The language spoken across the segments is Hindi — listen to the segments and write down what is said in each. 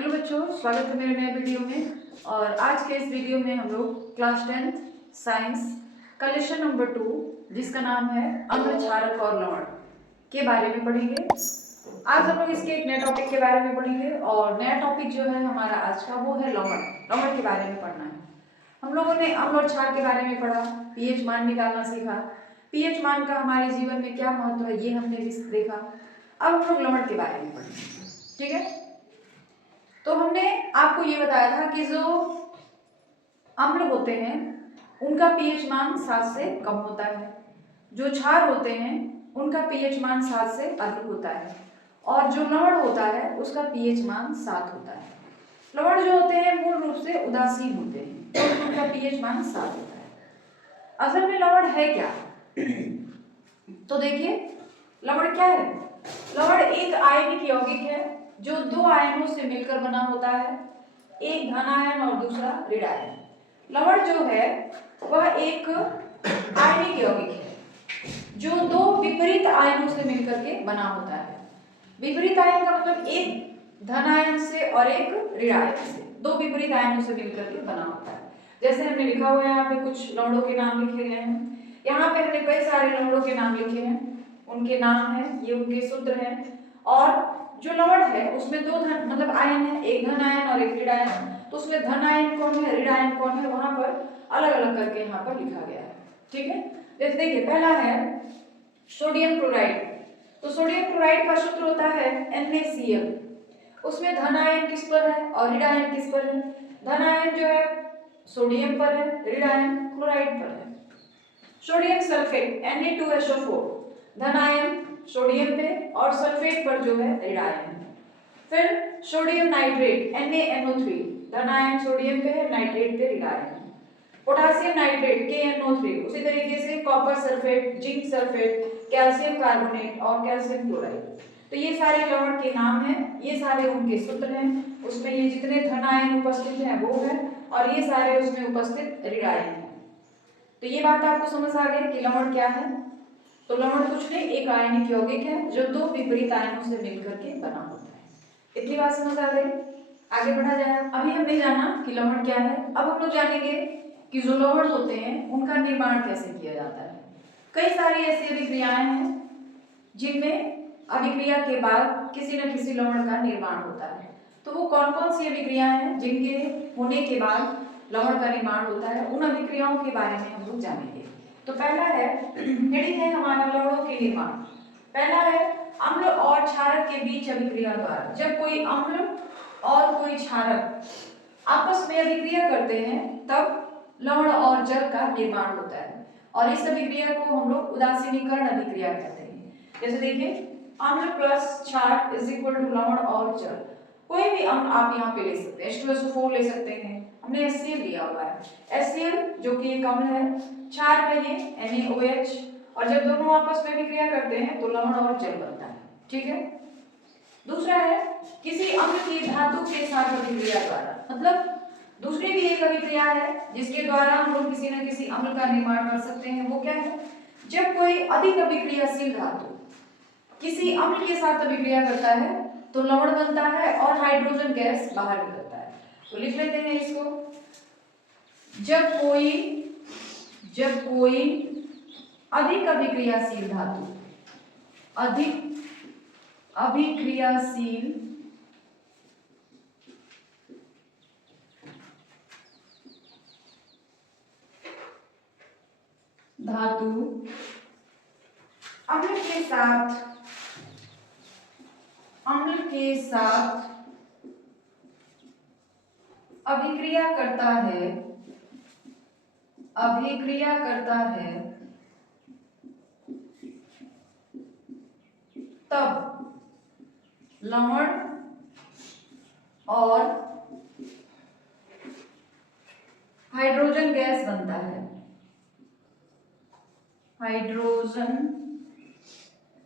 हेलो बच्चों, स्वागत है मेरे नए वीडियो में। और आज के इस वीडियो में हम लोग क्लास 10 साइंस का लेसन नंबर 2 जिसका नाम है अम्ल, क्षारक और लवण के बारे में पढ़ेंगे। आज हम लोग इसके एक नए टॉपिक के बारे में पढ़ेंगे और नया टॉपिक जो है हमारा आज का वो है लवण। लवण के बारे में पढ़ना है। हम लोगों ने अम्ल और क्षार के बारे में पढ़ा, पीएच मान निकालना सीखा, पीएच मान का हमारे जीवन में क्या महत्व है ये हमने भी देखा। अब हम लोग लवण के बारे में पढ़ेंगे, ठीक है। तो हमने आपको ये बताया था कि जो अम्ल होते हैं उनका पीएच मान 7 से कम होता है, जो क्षार होते हैं उनका पीएच मान 7 से अधिक होता है, और जो लवण होता है उसका पीएच मान 7 होता है। लवण जो होते हैं मूल रूप से उदासीन होते हैं, तो उनका पीएच मान 7 होता है। असल में लवण है क्या? तो देखिए, लवण क्या है? लवण एक आयनिक यौगिक है जो दो आयनों से मिलकर बना होता है, एक धन आयन और दूसरा ऋण आयन। लवण जो है वह एक आयनिक यौगिक है जो दो विपरीत आयनों से मिलकर के बना होता है। विपरीत आयन का मतलब एक धन आयन से और एक ऋण आयन से, दो विपरीत आयनों से मिलकर के बना होता है। जैसे हमने लिखा हुआ है यहाँ पे कुछ लवणों के नाम लिखे गए हैं। यहाँ पे हमने कई सारे लवणों के नाम लिखे हैं, उनके नाम है, ये उनके सूत्र हैं। और जो लवण है उसमें दो धन मतलब आयन है, एक धन आयन और एक ऋण आयन। तो उसमें धन आयन कौन है, ऋण आयन कौन है, वहां पर अलग अलग करके यहाँ पर लिखा गया है, ठीक है। जैसे देखिए, पहला है सोडियम क्लोराइड। तो सोडियम क्लोराइड का सूत्र होता है NaCl। उसमें धन आयन किस पर है और ऋण आयन किस पर है? धन आयन जो है सोडियम पर है, ऋण आयन क्लोराइड पर है। सोडियम सल्फेट Na2SO4, धन आयन सोडियम पे और सल्फेट पर जो है ऋण आयन है। फिर सोडियम नाइट्रेट NaNO3, धन आयन सोडियम पे है, नाइट्रेट पे ऋण आयन है। पोटेशियम नाइट्रेट KNO3, उसी तरीके से copper sulphate, zinc sulphate, calcium carbonate और कैल्शियम क्लोराइड। तो ये सारे लवण के नाम हैं, ये सारे उनके सूत्र हैं। उसमें ये जितने धन आयन उपस्थित हैं वो है, और ये सारे उसमें उपस्थित ऋण आयन हैं। तो ये बात आपको समझ आ गई कि लवण क्या है। तो लवण कुछ नहीं, एक आयनिक यौगिक है जो दो विपरीत आयनों से मिलकर के बना होता है। इतनी बात समझ आ गई? आगे बढ़ा जाए। अभी हमने जाना कि लवण क्या है, अब हम लोग जानेंगे कि जो लवण होते हैं उनका निर्माण कैसे किया जाता है। कई सारी ऐसी अभिक्रियाएं हैं जिनमें अभिक्रिया के बाद किसी न किसी लवण का निर्माण होता है। तो वो कौन कौन सी अभिक्रियाएं हैं जिनके होने के बाद लवण का निर्माण होता है, उन अभिक्रियाओं के बारे में हम लोग जानेंगे। तो पहला है, हेडिंग है हमारा लवणों के निर्माण। पहला है अम्ल और क्षारक के बीच अभिक्रिया द्वारा। जब कोई अम्ल और कोई क्षारक आपस में अभिक्रिया करते हैं तब लवण और जल का निर्माण होता है, और इस अभिक्रिया को हम लोग उदासीनीकरण अभिक्रिया कहते हैं। जैसे देखिए, अम्ल प्लस क्षार इज इक्वल टू लवण और जल। कोई भी अम्ल आप यहाँ पे ले सकते हैं, H2SO4 ले सकते हैं, हमने HCl लिया हुआ है, HCl जो कि एक अम्ल है, क्षार है ये NaOH, और जब दोनों आपस में अभिक्रिया करते हैं तो लवण और जल बनता है, ठीक है। दूसरा है किसी अम्ल की धातु के साथ अभिक्रिया द्वारा, मतलब दूसरी भी एक अभिक्रिया है जिसके द्वारा हम लोग किसी न किसी अम्ल का निर्माण कर सकते हैं। वो क्या है? जब कोई अधिक अभिक्रियाशील धातु किसी अम्ल के साथ अभिक्रिया करता है तो लवण बनता है और हाइड्रोजन गैस बाहर निकलता है। तो लिख लेते हैं इसको, जब कोई अधिक अभिक्रियाशील धातु, अधिक अभिक्रियाशील धातु अम्ल के साथ अभिक्रिया करता है तब लवण और हाइड्रोजन गैस बनता है, हाइड्रोजन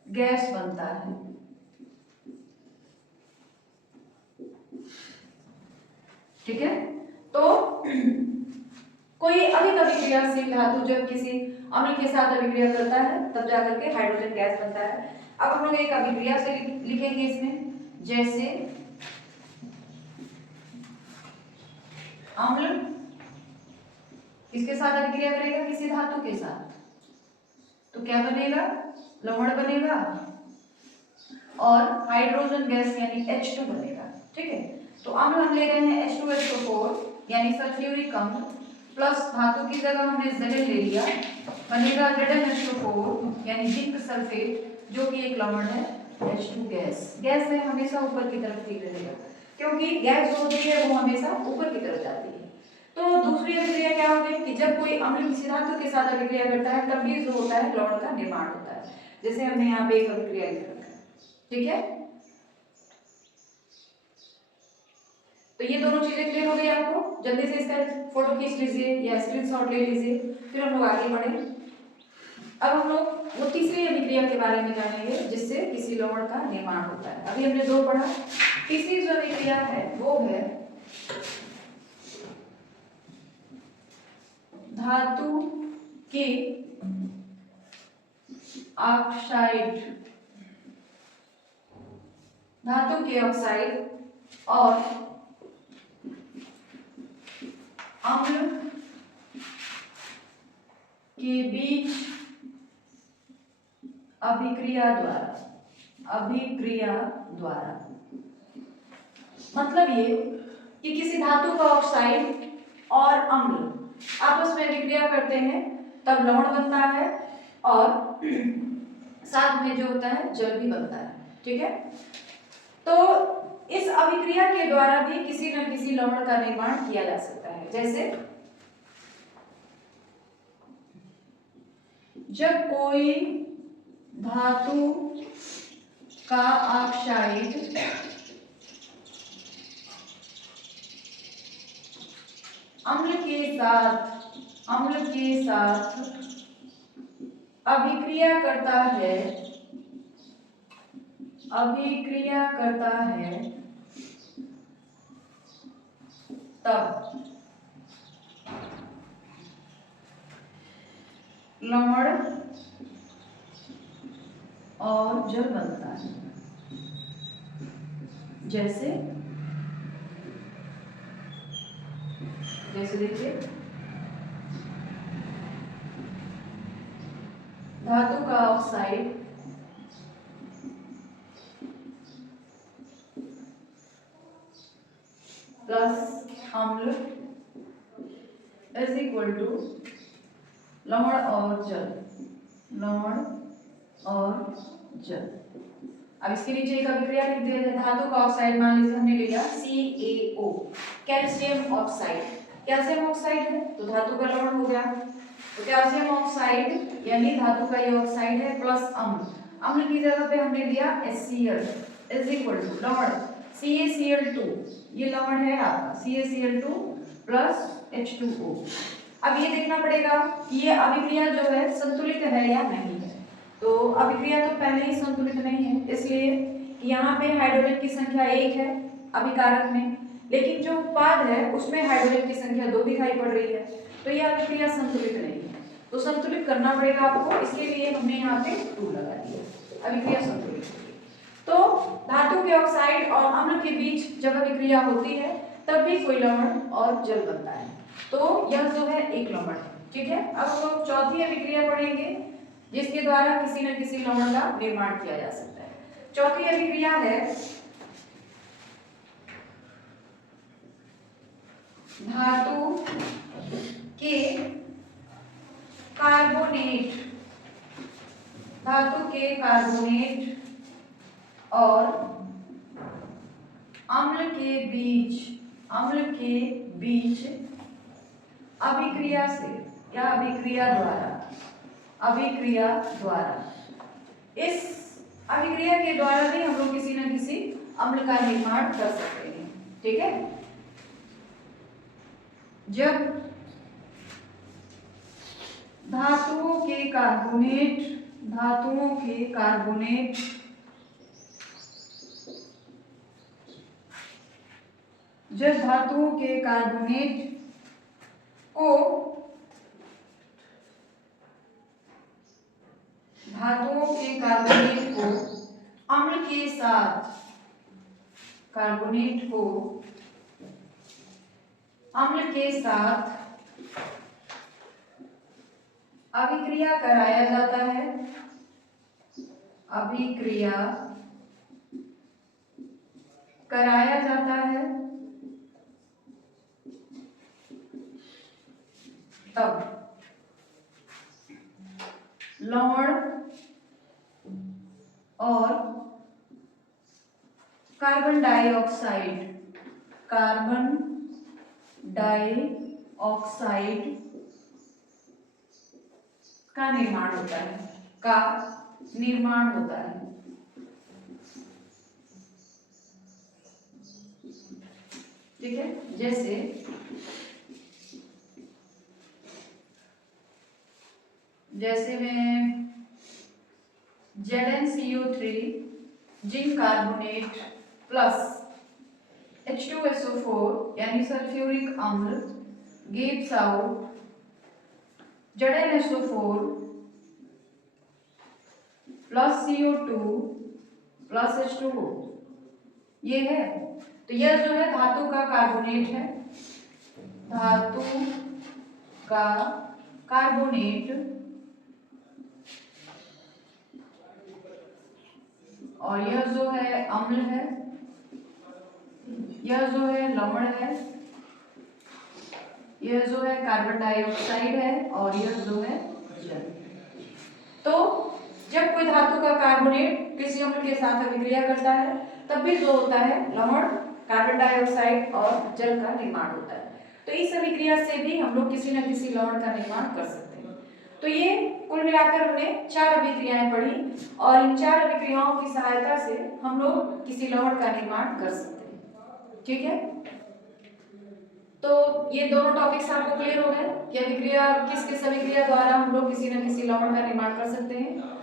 गैस बनता है। ठीक है। तो कोई अधिक अभिक्रियाशील धातु जब किसी अम्ल के साथ अभिक्रिया करता है तब जाकर के हाइड्रोजन गैस बनता है। अब हम लोग एक अभिक्रिया से लिखेंगे इसमें, जैसे अम्ल किसके साथ अभिक्रिया करेगा? किसी धातु के साथ, तो क्या बनेगा? लवण बनेगा और हाइड्रोजन गैस यानी H2 बनेगा। ठीक है, तो अम्ल हम ले रहे हैं H2SO4 यानी सल्फ्यूरिक अम्ल, प्लस धातु की जगह हमने Zn ले लिया, बनेगा ZnHO4 यानी जिंक सल्फेट जो कि एक लवण है H2 गैस। गैस है हमेशा ऊपर की तरफ ठीक रहेगा, क्योंकि गैस जो होती है वो हमेशा ऊपर की तरफ जाती है। तो दूसरी अभिक्रिया क्या होगी कि जब कोई अम्ल किसी धातु के साथ अभिक्रिया करता है तब भी जो होता है लवण का निर्माण होता है, जैसे हमने यहाँ पे एक अभिक्रिया लिख रखा है। ठीक है, तो ये दोनों चीजें क्लियर हो गई आपको? जल्दी से इसका फोटो खींच लीजिए या स्क्रीनशॉट ले लीजिए, फिर हम लोग आगे बढ़े। अब हम लोग वो तीसरी अभिक्रिया के बारे में जानेंगे जिससे किसी लवण का निर्माण होता है। अभी हमने दो पढ़ा, तीसरी जो अभिक्रिया है वो है धातु के ऑक्साइड, धातु के ऑक्साइड और अम्ल के बीच अभिक्रिया द्वारा, मतलब ये कि किसी धातु का ऑक्साइड और अम्ल आपस में अभिक्रिया करते हैं तब लवण बनता है और साथ में जो होता है जल भी बनता है। ठीक है, तो इस अभिक्रिया के द्वारा भी किसी न किसी लवण का निर्माण किया जा सकता है। जैसे जब कोई धातु का ऑक्साइड अम्ल के साथ अभिक्रिया करता है तब लवण और जल बनता है। जैसे देखिए, धातु का ऑक्साइड प्लस अम्ल इज इक्वल टू लवण और जल, अब इसके नीचे एक अभिक्रिया लिख दिया जाए। धातु का ऑक्साइड मान लीजिए हमने लिया CaO, calcium oxide. Calcium oxide है तो धातु का लवण हो गया, तो कैल्शियम ऑक्साइड यानी धातु का ये ऑक्साइड है प्लस अम्ल की जगह पे हमने दिया HCl इज इक्वल टू लवण CaCl2, ये लवण है आपका CaCl2 प्लस H2O। अब ये देखना पड़ेगा कि ये अभिक्रिया जो है संतुलित है या नहीं है। तो अभिक्रिया तो पहले ही संतुलित नहीं है, इसलिए यहाँ पे हाइड्रोजन की संख्या 1 है अभिकारक में, लेकिन जो उत्पाद है उसमें हाइड्रोजन की संख्या 2 दिखाई पड़ रही है, तो यह अभिक्रिया संतुलित नहीं है। तो संतुलित करना पड़ेगा आपको, इसके लिए हमने यहाँ पे 2 लगा दिया, अभिक्रिया संतुलित होगी। तो धातु के ऑक्साइड और अम्ल के बीच जब अभिक्रिया होती है तब भी कोई लवण और जल बनता है, तो यह जो है एक लवण है। ठीक है, अब हम लोग चौथी अभिक्रिया पढ़ेंगे जिसके द्वारा किसी न किसी लवण का निर्माण किया जा सकता है। चौथी अभिक्रिया है धातु के कार्बोनेट और अम्ल के बीच अभिक्रिया से या अभिक्रिया द्वारा, इस अभिक्रिया के द्वारा भी हम लोग किसी न किसी अम्ल का निर्माण कर सकते हैं। ठीक है, जब धातुओं के कार्बोनेट को अम्ल के साथ अम्ल के साथ अभिक्रिया कराया जाता है, अभिक्रिया कराया जाता है, तब लवण और कार्बन डाइऑक्साइड का निर्माण होता है, का निर्माण होता है। ठीक है, जैसे में ZnCO3 zinc carbonate plus H2SO4 यानी सल्फ्यूरिक अम्ल gives out ZnSO4 plus CO2 plus H2O। ये है, तो यह जो है धातु का कार्बोनेट है, धातु का कार्बोनेट, और यह जो है अम्ल है, यह जो है लवण है, यह जो है कार्बन डाइऑक्साइड है, और यह जो है जल। तो जब कोई धातु का कार्बोनेट किसी अम्ल के साथ अभिक्रिया करता है तब भी जो होता है लवण, कार्बन डाइऑक्साइड और जल का निर्माण होता है। तो इस अभिक्रिया से भी हम लोग किसी न किसी लवण का निर्माण कर सकते हैं। तो ये कुल मिलाकर हमने 4 अभिक्रियाएं पढ़ी, और इन 4 अभिक्रियाओं की सहायता से हम लोग किसी लवण का निर्माण कर सकते हैं। ठीक है, तो ये दोनों टॉपिक्स आपको क्लियर हो गए कि अभिक्रिया किस किस अभिक्रिया द्वारा हम लोग किसी न किसी लवण का निर्माण कर सकते हैं।